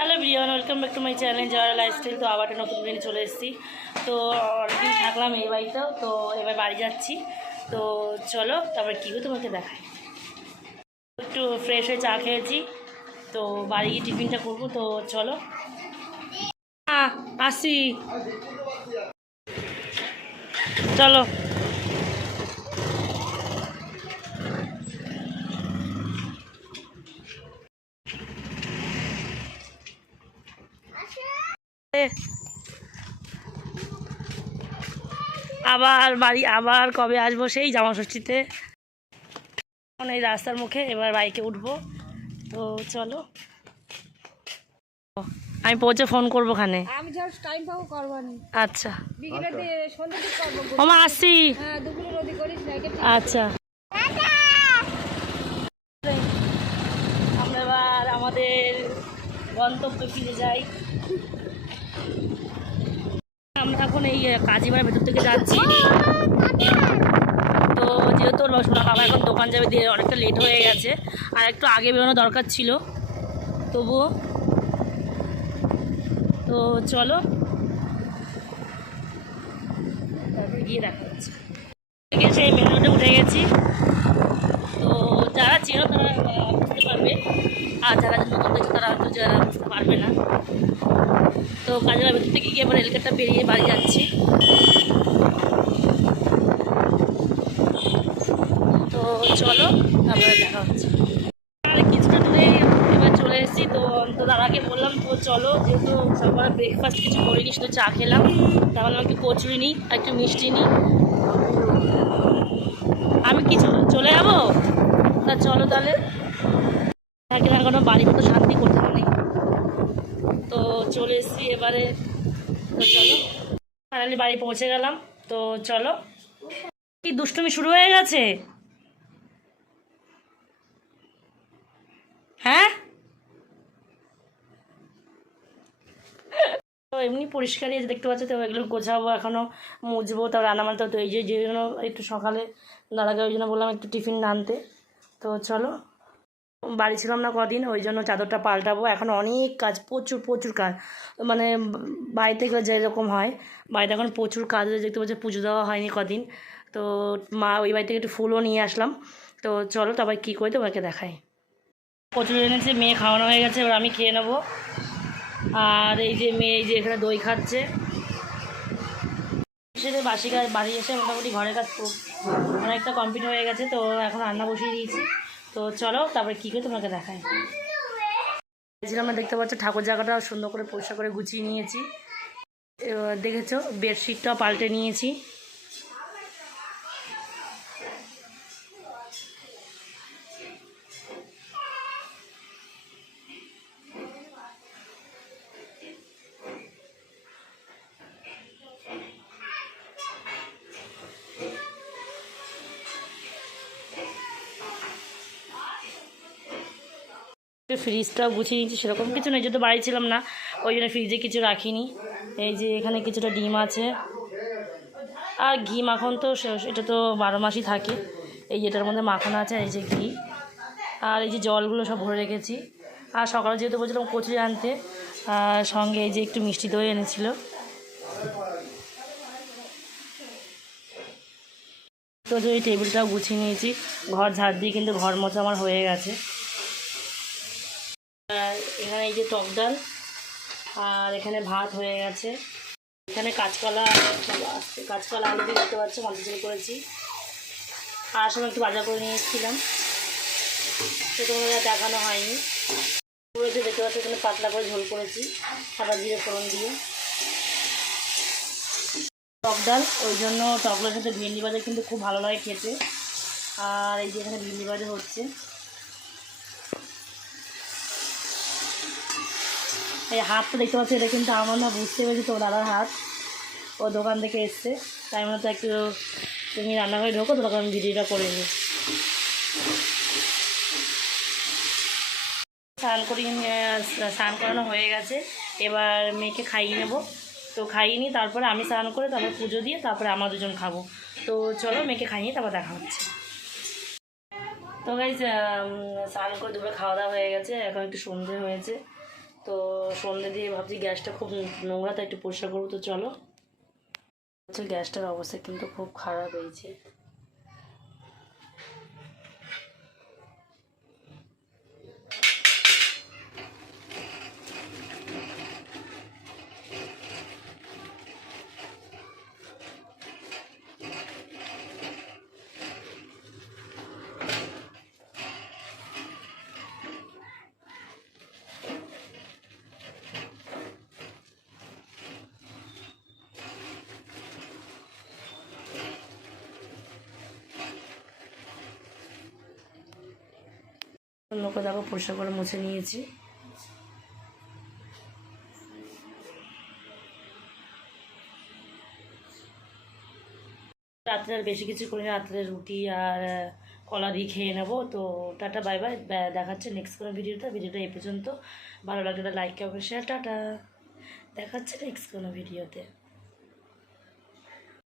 Hello everyone, welcome back to my channel Jaya lifestyle. তো আবার একটা নতুন দিনে চলে এসেছি। তো অনেকদিন থাকলাম এই বাড়িতেও, তো এবার বাড়ি যাচ্ছি। তো চলো তারপর কী করে তোমাকে দেখাই। একটু ফ্রেশ হয়ে চা খেয়েছি, তো বাড়ি গিয়ে টিফিনটা করবো। তো চলো আসি, চলো। আবার বাড়ি, আবার কবে আসবো সেই জামা ষষ্ঠীতে। এখন এই রাস্তার মুখে, এবার বাইকে উঠবো। তো চলো, আমি পৌঁছে ফোন করবো ওখানে। আমি জাস্ট টাইম পাবো করবানি। আচ্ছা, বিকেলে সন্ধ্যা দিক করবো। ওমা আসছি। হ্যাঁ, দুপুরে রোদি করিস না। আচ্ছা, আমরা এবার আমাদের গন্তব্যে ফিরে যাই। আমরা এখন এই কাজীবাড়ার ভেতর থেকে যাচ্ছি। তো যেহেতু ওর বাবা এখন দোকান যাবে, দিয়ে অনেকটা লেট হয়ে গেছে, আর একটু আগে বেরোনো দরকার ছিল তবুও। তো চলো তারপরে গিয়ে দেখা হচ্ছে। সেই মেন রোডে উঠে গেছি। তো যারা চেনো তারা বুঝতে পারবে, আর যারা নতুন দেখছে তারা হয়তো যারা বুঝতে পারবে না। তো কাজের ভেতর থেকে গিয়ে এবার রেলগেটটা বেরিয়ে বাড়ি যাচ্ছি। তো চলো তারপরে দেখা হচ্ছে। আর কিছুটা দূরে এবার চলে এসেছি। তো দাদাকে বললাম তো চলো, যেহেতু সকালে ব্রেকফাস্ট কিছু করিনি, শুধু চা খেলাম, তাহলে একটু কচুরি নিই আর একটু মিষ্টি নিই। আমি কি চলে যাবো? তা চলো তাহলে। থাকে না কোনো বাড়ির মতো শান্তি কোথাও নেই। তো চলে এসেছি এবারে। তো চলো, ফাইনালি বাড়ি পৌঁছে গেলাম। তো চলো। কি দুষ্টুমি শুরু হয়ে গেছে? হ্যাঁ, তো এমনি পরিষ্কারই আছে দেখতে পাচ্ছ। তো এগুলো গোছাবো, এখনও মুছবো, তারপর রান্না বান্না। তো এই যে জন্য একটু সকালে দাদাকে ওই জন্য বললাম একটু টিফিন আনতে। তো চলো, বাড়ি ছিলাম না কদিন, ওই জন্য চাদরটা পাল্টাবো। এখন অনেক কাজ, প্রচুর প্রচুর কাজ। মানে বাড়িতে গেলে যেরকম হয়, বাড়িতে এখন প্রচুর কাজ দেখতে পাচ্ছি। পুজো দেওয়া হয়নি কদিন। তো মা ওই বাড়ি থেকে একটু ফুলও নিয়ে আসলাম। তো চলো তারপর কী করে তোমাকে দেখাই। প্রচুর এনেছে, মেয়ে খাওয়ানো হয়ে গেছে, এবার আমি খেয়ে নেবো। আর এই যে মেয়ে, এই যে এখানে দই খাচ্ছে। সেটা বাসি কাজ, বাড়ি এসে মোটামুটি ঘরের কাজ অনেকটা কমপ্লিট হয়ে গেছে। তো এখন রান্না বসিয়ে দিয়েছি। তো চলো তারপরে কী করে তোমাকে দেখাই। আমরা দেখতে পাচ্ছ ঠাকুর জায়গাটা সুন্দর করে পরিষ্কার করে গুছিয়ে নিয়েছি। দেখেছো, বেডশিটটাও পাল্টে নিয়েছি। ফ্রিজটাও গুছিয়ে নিয়েছি। সেরকম কিছু নেই, যেহেতু বাড়ি ছিলাম না ওই জন্য ফ্রিজে কিছু রাখিনি। এই যে এখানে কিছুটা ডিম আছে, আর ঘি মাখন। তো এটা তো 12 মাসই থাকে। এই যেটার মধ্যে মাখন আছে, এই যে ঘি, আর এই যে জলগুলো সব ভরে রেখেছি। আর সকালে যেহেতু বলছিলাম কচুরি আনতে, আর সঙ্গে এই যে একটু মিষ্টি দই এনেছিল। তো এই টেবিলটাও গুছিয়ে নিয়েছি, ঘর ঝাড় দিয়ে কিন্তু ঘর মোছা আমার হয়ে গেছে। আর এখানে এই যে টক ডাল, আর এখানে ভাত হয়ে গেছে। এখানে কাঁচকলা আসছে, কাঁচকলা আলু দিয়ে দেখতে পাচ্ছ কন্টিনিউ করেছি। আর সময় একটু বাজার করে নিয়ে এসেছিলাম, তো তোমাদের দেখানো হয়নি। করেছি দেখতে পাচ্ছ, এখানে পাতলা করে ঝোল করেছি সাদা জিরে ফোড়ন দিয়ে। টক ডাল, ওই জন্য টক ডালের সাথে ভেন্ডি ভাজা কিন্তু খুব ভালো লাগে খেতে। আর এই যে এখানে ভেন্ডি ভাজা হচ্ছে। এই হাতটা দেখতে পাচ্ছি, এটা কিন্তু আমার না, বুঝতে পেরেছি তো দাদার হাত। ও দোকান থেকে এসছে, তাই মনে তো একটু তুমি রান্নাঘরে ঢোকো, তো তখন আমি ভিডিওটা করে নিই। স্নান করানো হয়ে গেছে, এবার মেয়েকে খাইয়ে নেব। তো খাইয়ে নিই, তারপরে আমি স্নান করে তারপর পুজো দিয়ে তারপরে আমরা দুজন খাবো। তো চলো মেয়েকে খাইয়ে তারপর দেখা হচ্ছে। তো গাইজ স্নান করে দুপুরে খাওয়া দাওয়া হয়ে গেছে, এখন একটু সন্ধে হয়েছে। তো সন্ধ্যে দিয়ে ভাবছি গ্যাসটা খুব নোংরা, তাই একটু পরিষ্কার করবো। তো চলো, হচ্ছে গ্যাসটার অবস্থা কিন্তু খুব খারাপ হয়েছে। অন্যকে দেখো পরিষ্কার করে মুছে নিয়েছি। রাত্রে আর বেশি কিছু করি না, রাত্রে রুটি আর কলা দিয়ে খেয়ে নেবো। তো টাটা, বাই বাই, দেখাচ্ছে নেক্সট কোনো ভিডিওটা এই পর্যন্ত। ভালো লাগলে লাইক করবে, শেয়ার, টাটা। দেখাচ্ছে নেক্সট কোনো ভিডিওতে।